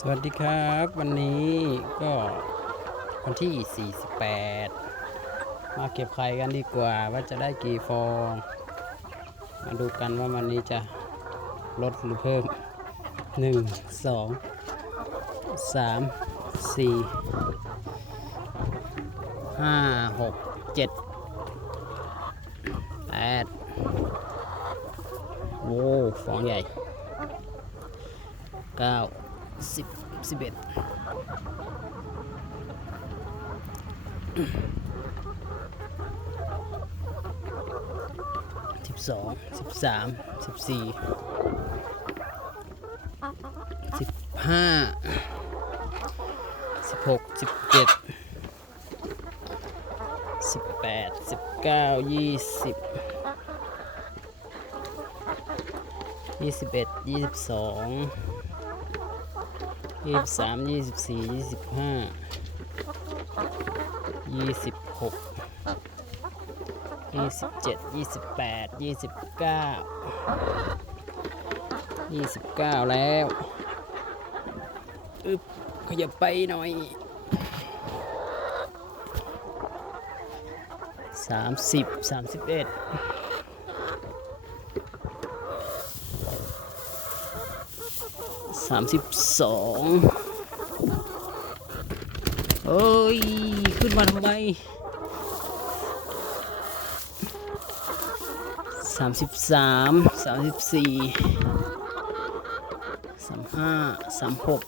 สวัสดีครับ วันนี้ก็วันที่ 48 มาเก็บไข่กันดีกว่าว่าจะได้กี่ฟอง มาดูกันว่าวันนี้จะลดหรือเพิ่ม 1 2 3 4 5 6 7 8โว้ฟองใหญ่เก้า สิบสิบเอ็ดสิบสองสิบสามสิบสี่สิบห้าสิบหกสิบเจ็ดสิบแปดสิบเก้ายี่สิบยี่สิบเอ็ดยี่สิบสอง ยี่สิบสามยี่สิบสี่ยี่สิบห้ายี่สิบหกยี่สิบเจ็ดยี่สิบแปดยี่สิบเก้ายี่สิบเก้าแล้วอึบขยับไปหน่อยสามสิบสามสิบเอ็ด สามสิบสองเอ้ย ขึ้นมาทำไมสามสิบสามสามสิบสี่สามห้าสามหก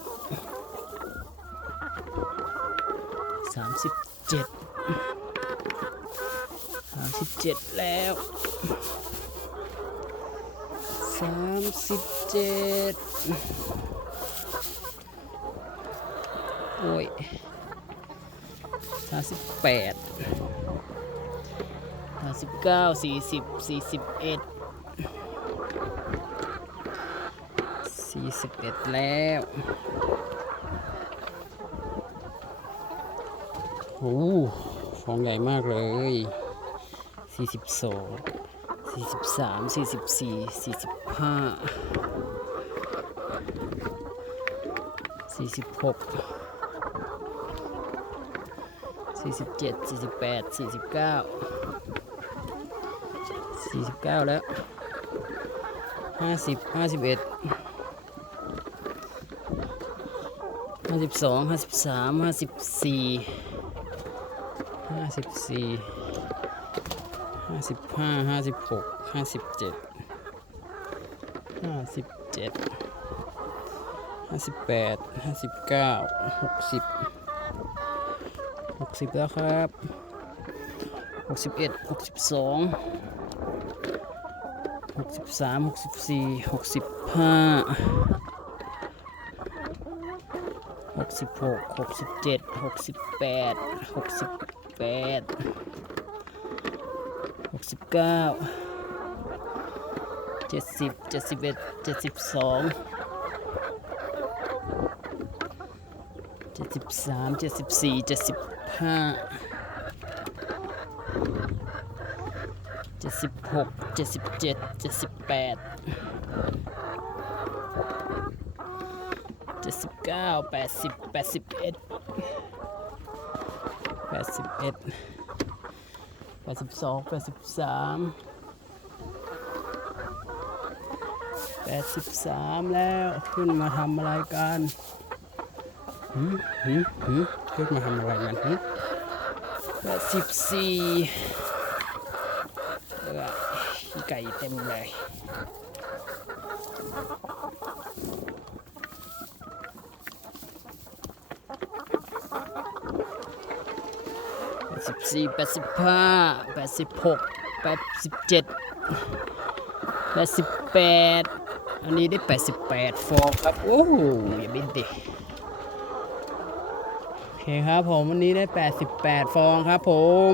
สามสิบเจ็ดสามสิบเจ็ดแล้ว สามสิบเจ็ดโอ้ยสามสิบแปดสามสิบเก้าสี่สิบสี่สิบเอ็ดสี่สิบเอ็ดแล้วโอ้ฟองใหญ่มากเลยสี่สิบสอง สี่สิบสามสี่สิบสี่สี่สิบห้าสี่สิบหกสี่สิบเจ็ดสี่สิบแปดสี่สิบเก้าสี่สิบเก้าแล้วห้าสิบห้าสิบเอ็ดห้าสิบสองห้าสิบสามห้าสิบสี่ห้าสิบสี่ ห้าสิบห้าห้าสิบหกห้าสิบเจ็ดห้าสิบเจ็ดห้าสิบแปดห้าสิบเก้าหกสิบหกสิบแล้วครับหกสิบเอ็ดหกสิบสองหกสิบสามหกสิบสี่หกสิบห้าหกสิบหกหกสิบเจ็ดหกสิบแปดหกสิบแปด กสิบเก้าเจ็ดสิบเจ็ดสิบเอ็ดเจ็ดสิบสองเจ็ดสิบสามเจ็ดสิบสี่เจ็ดสิบห้าเจ็ดสิบหกเจ็ดสิบเจ็ดเจ็ดสิบแปดเจ็ดสิบเก้าแปดสิบแปดสิบเอ็ดแปดสิบเอ็ด แปดสิบสองแปดสิบสามแปดสิบสามแล้วขึ้นมาทำอะไรกันหืมหืมหืมขึ้นมาทำอะไรกันหืมแปดสิบสี่เออขี้ไก่เต็มเลยแปด สิบสี่แปดสิบห้าแปดสิบหกแปดสิบเจ็ดแปดสิบแปดอันนี้ได้แปดสิบแปดฟองครับ โอ้โหอย่าบินดิโอเคครับผมวันนี้ได้88ฟองครับผม